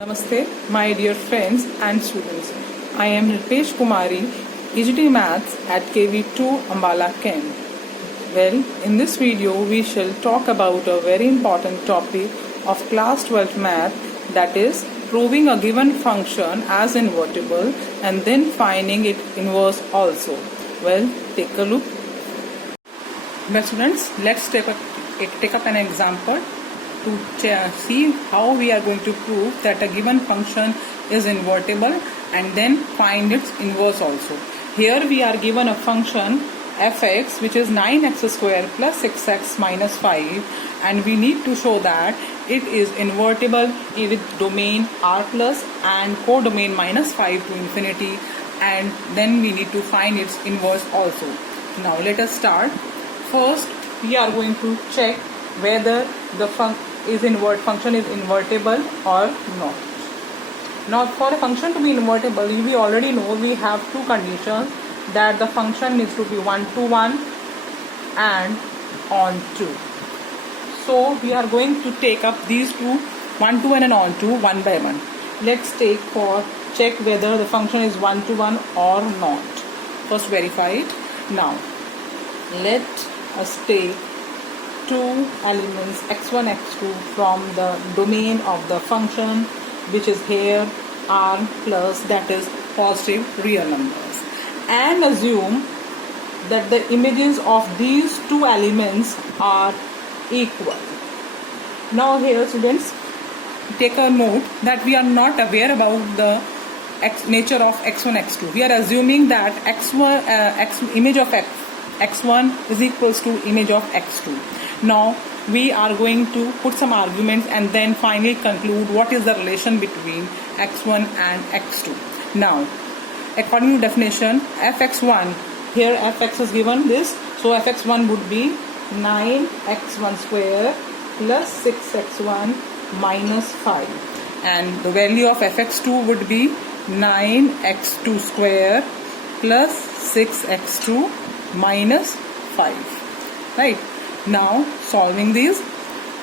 Namaste, my dear friends and students. I am Ripesh Kumari, EGT Maths at KV2 Ambala Kent. Well, in this video, we shall talk about a very important topic of class 12 math, that is proving a given function as invertible and then finding its inverse also. Well, take a look. Well, students, let's take up an example to see how we are going to prove that a given function is invertible and then find its inverse also. Here we are given a function fx which is 9x square plus 6x minus 5, and we need to show that it is invertible with domain r plus and codomain minus 5 to infinity, and then we need to find its inverse also. Now let us start. First we are going to check whether the function is invertible or not. Now for a function to be invertible, we already know we have two conditions, that the function needs to be 1 to 1 and on to. So we are going to take up these two, 1 to 1 and on to, one by one. Let's check whether the function is 1 to 1 or not. First verify it. Now let us take two elements x1 x2 from the domain of the function, which is here r plus, that is positive real numbers, and assume that the images of these two elements are equal. Now here students, take a note that we are not aware about the nature of x1 x2. We are assuming that image of x1 is equals to image of x2. Now we are going to put some arguments and then finally conclude what is the relation between x1 and x2. Now according to definition, fx1, here fx is given this, so fx1 would be 9x1 square plus 6x1 minus 5, and the value of fx2 would be 9x2 square plus 6x2 minus 5, right? Now solving these,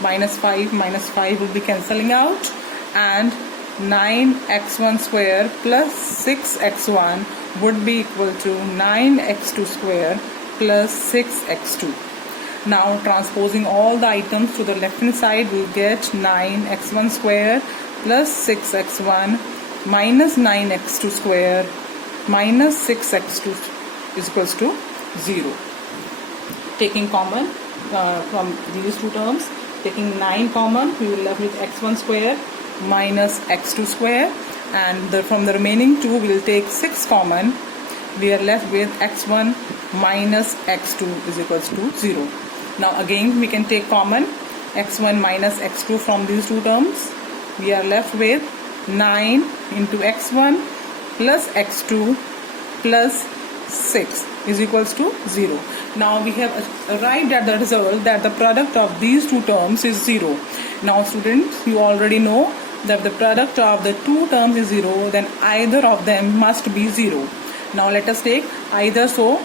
minus 5 will be cancelling out, and 9x1 square plus 6x1 would be equal to 9x2 square plus 6x2. Now transposing all the items to the left hand side, we get 9x1 square plus 6x1 minus 9x2 square minus 6x2 is equals to 0. Taking common from these two terms, taking 9 common, we will left with x1 square minus x2 square, and from the remaining two we will take 6 common. We are left with x1 minus x2 is equals to 0. Now again we can take common x1 minus x2 from these two terms. We are left with 9 into x1 plus x2 plus 6 is equals to 0. Now we have arrived at the result that the product of these two terms is 0. Now students, you already know that the product of the two terms is 0, then either of them must be 0. Now let us take either. So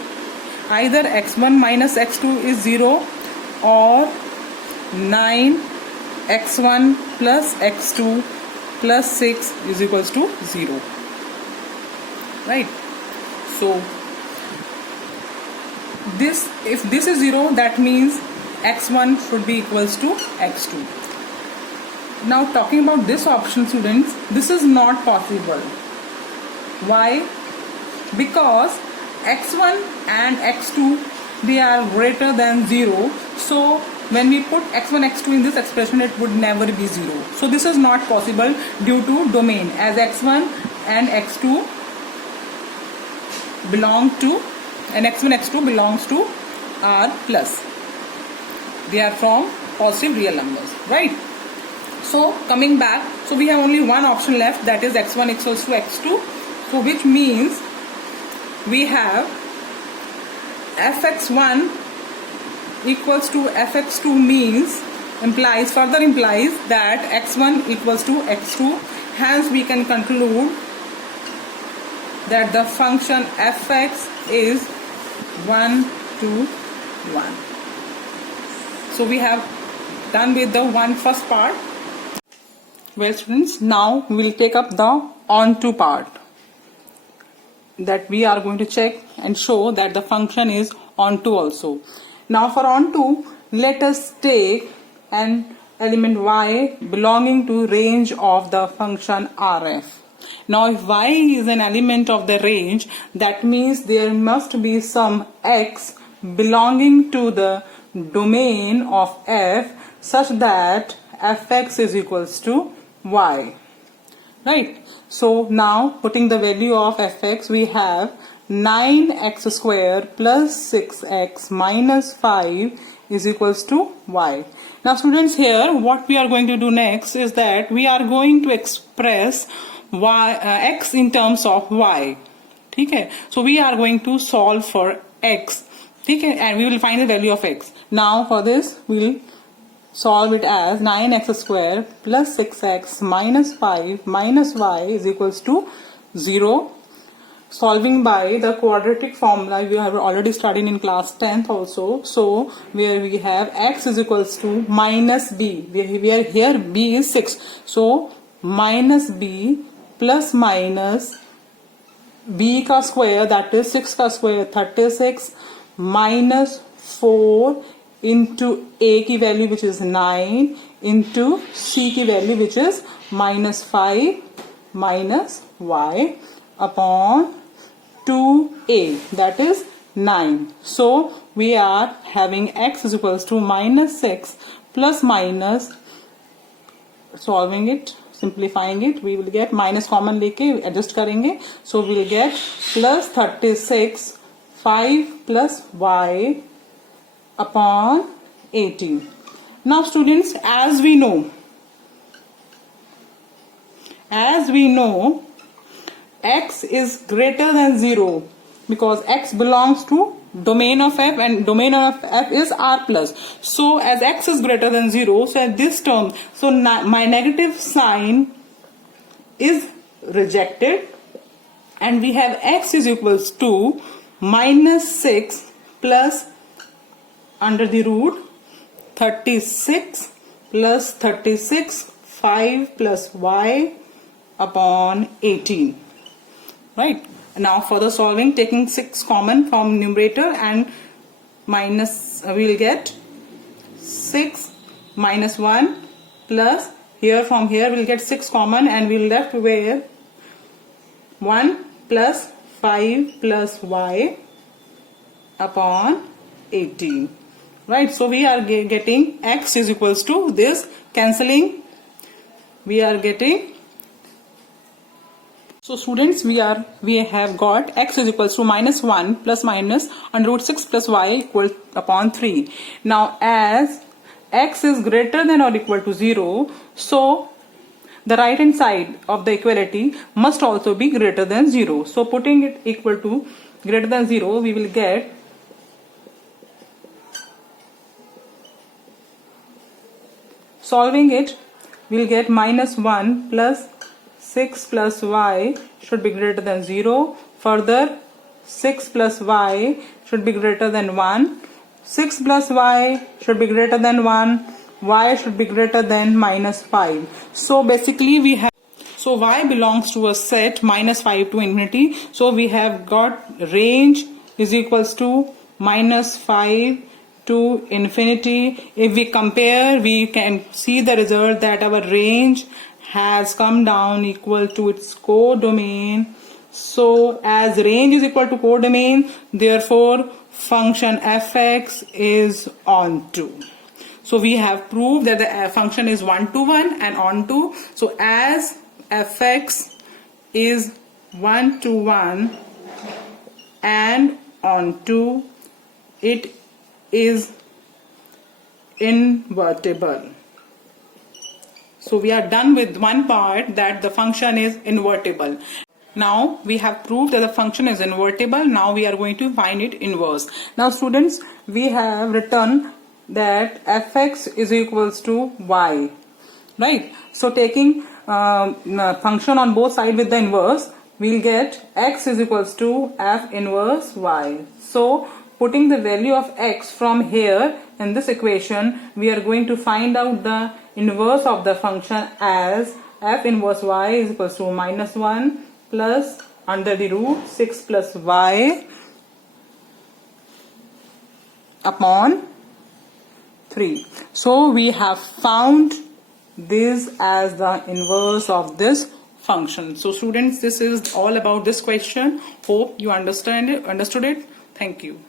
either x1 minus x2 is 0 or 9x1 plus x2 plus 6 is equals to 0, right? So if this is 0, that means x1 should be equals to x2. Now talking about this option students, this is not possible. Why? Because x1 and x2, they are greater than 0, so when we put x1 x2 in this expression, it would never be 0. So this is not possible due to domain, as x1 and x2 belong to, and x1 x2 belongs to r plus. They are from positive real numbers, right? So coming back, so we have only one option left, that is x1 equals to x2. So which means we have fx1 equals to fx2 further implies that x1 equals to x2. Hence we can conclude that the function fx is 1 to 1. So we have done with the first part. Well, students, now we will take up the onto part, that we are going to check and show that the function is onto also. Now for onto, let us take an element y belonging to range of the function Rf. Now if y is an element of the range, that means there must be some x belonging to the domain of f such that fx is equals to y. Right? So now putting the value of fx, we have 9x square plus 6x minus 5 is equals to y. Now students, here what we are going to do next is that we are going to express x in terms of y. Okay? So we are going to solve for x. Okay? And we will find the value of x. Now for this we will solve it as 9x square plus 6x minus 5 minus y is equals to 0. Solving by the quadratic formula we have already studied in class 10th also. So where we have x is equals to minus b. We are here b is 6. So minus b plus minus b ka square, that is 6 ka square 36, minus 4 into a की value which is 9 into c की value which is minus 5 minus y upon 2a, that is 9. So we are having x is equals to minus 6 plus minus, solving it, simplifying it, we will get minus common लेके adjust करेंगे. So we will get plus 36 5 plus y upon 18. Now students, as we know x is greater than 0 because x belongs to domain of f and domain of f is r plus. So as x is greater than 0, so at this term, so my negative sign is rejected and we have x is equals to minus 6 plus under the root 36 plus 36 5 plus y upon 18. Right? Now further solving, taking 6 common from numerator and minus, we will get 6 minus 1 plus here from here we will get 6 common and we will left where 1 plus 5 plus y upon 18. Right? So we are getting x is equals to this, cancelling we are getting. So students, we have got x is equals to minus 1 plus minus under root 6 plus y equal upon 3. Now as x is greater than or equal to 0, so the right hand side of the equality must also be greater than 0. So putting it equal to greater than 0, we will get solving it, we will get minus 1 plus 6 plus y should be greater than 0. Further 6 plus y should be greater than 1. 6 plus y should be greater than 1. Y should be greater than minus 5. So basically we have, so y belongs to a set minus 5 to infinity. So we have got range is equals to minus 5 to infinity. If we compare, we can see the result that our range has come down equal to its codomain. So as range is equal to codomain, therefore function fx is onto. So we have proved that the function is 1-to-1 and onto. So as fx is 1-to-1 and onto, it is invertible. So we are done with one part, that the function is invertible. Now we have proved that the function is invertible. Now we are going to find it inverse. Now students, we have written that fx is equals to y. Right? So taking function on both sides with the inverse, we will get x is equals to f inverse y. So putting the value of x from here in this equation, we are going to find out the inverse of the function as f inverse y is equals to -1 plus under the root 6 plus y upon 3. So we have found this as the inverse of this function. So students, this is all about this question. Hope you understood it. Thank you.